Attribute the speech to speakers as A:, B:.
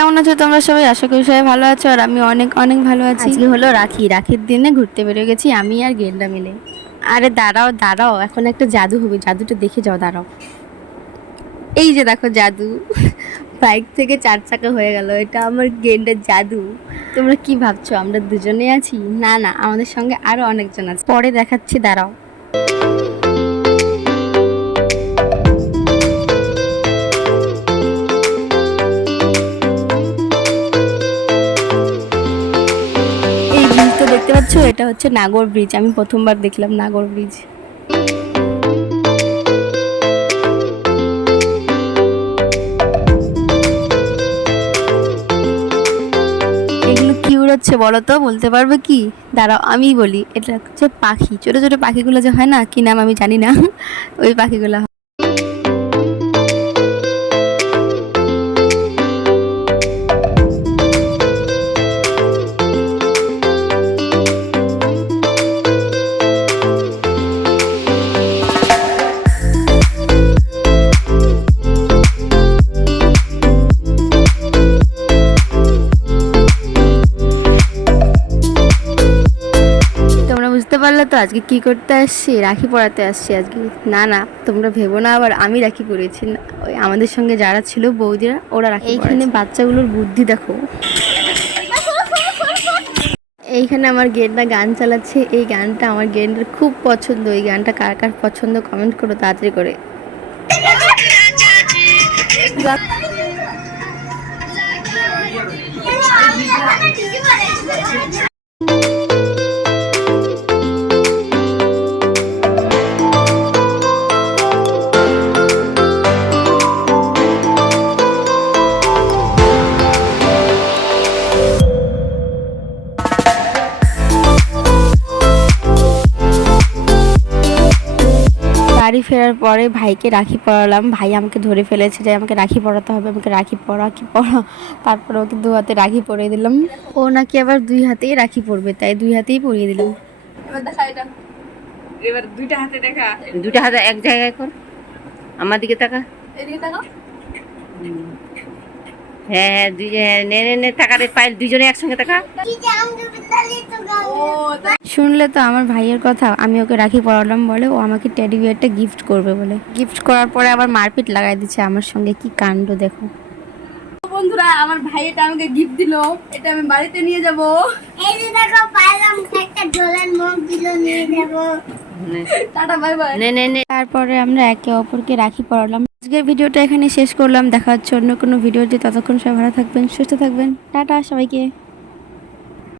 A: আছো? তোমরা সবাই আশা করি সবাই ভালো আছো আর আমি অনেক অনেক ভালো আছি। আজকে হলো রাখি। রাখির দিনে ঘুরতে বেরিয়ে গেছি আমি আর গেন্ডা মিলে। আরে দাঁড়াও দাঁড়াও, এখন একটা জাদু হবে। জাদুটা দেখে যাও, দাঁড়াও। এই যে দেখো জাদু। বাইক থেকে চার চাকা হয়ে গেল। এটা আমার গেন্ডার জাদু। তোমরা কি ভাবছ? আমরা দুজনে আছি? না না, আমাদের সঙ্গে আরও অনেকজন আছে। পরে দেখাচ্ছি, দাঁড়াও। এটা হচ্ছে নাগর ব্রিজ, আমি প্রথমবার দেখলাম নাগর ব্রিজ। এগুলো কি বলো তো? বলতে পারবে কি? দাঁড়াও আমি বলি, এটা হচ্ছে পাখি। ছোট ছোট পাখিগুলো যে হয় না, কি নাম আমি জানি না। ওই পাখিগুলো বুঝতে পারলে তো আজকে কি করতে আসছি? রাখি পড়াতে আসছি আজকে। না না তোমরা ভেবো না আবার আমি রাখি পড়েছি না ওই আমাদের সঙ্গে যারা ছিল বৌদিরা ওরা রাখি এইখানে বাচ্চাগুলোর বুদ্ধি দেখো। এইখানে আমার গেন্ডা গান চালাচ্ছে। এই গানটা আমার গেন্ডার খুব পছন্দ। এই গানটা কার কার পছন্দ কমেন্ট করো তাড়াতাড়ি করে। বাড়ি ফেরার পরে ভাইকে রাখি পরালাম। ভাই আমাকে ধরে ফেলেছে যে আমাকে রাখি পরাতে হবে আমাকে রাখি পরা কি পরা তারপরে ওকে দু হাতে রাখি পরিয়ে দিলাম। ও নাকি আবার দুই হাতেই রাখি পরবে তাই দুই হাতেই পরিয়ে দিলাম।
B: এবার দুইটা হাতে দেখা।
C: দুইটা হাতে এক জায়গায় কর। আমার দিকে তাকা।
B: এদিকে তাকাও।
C: হ্যাঁ হ্যাঁ দুই হ্যাঁ নে নে নে টাকা রে পাইল দুজনে একসঙ্গে টাকা
B: ও তাই
A: শুনলে তো আমার ভাইয়ের কথা আমি ওকে রাখি পড়ালাম বলে ও আমাকে টেডি বিয়ারটা গিফট করবে বলে। গিফট করার পরে আবার মারপিট লাগাই দিচ্ছে আমার সঙ্গে কি কাণ্ড দেখো।
B: বন্ধুরা আমার ভাই এটা আমাকে গিফট দিল এটা আমি বাড়িতে নিয়ে যাব।
D: এই যে দেখো পাইলাম একটা ঝোলার মুখ দিল নিয়ে যাব।
B: Tata bye bye.
C: নে নে নে।
A: তারপরে আমরা একে অপরকে রাখি পরালাম আজকের ভিডিওটা এখানে শেষ করলাম। দেখা হচ্ছে অন্য কোনো ভিডিওতে। ততক্ষণ সবাই ভালো থাকবেন, সুস্থ থাকবেন। টাটা সবাইকে।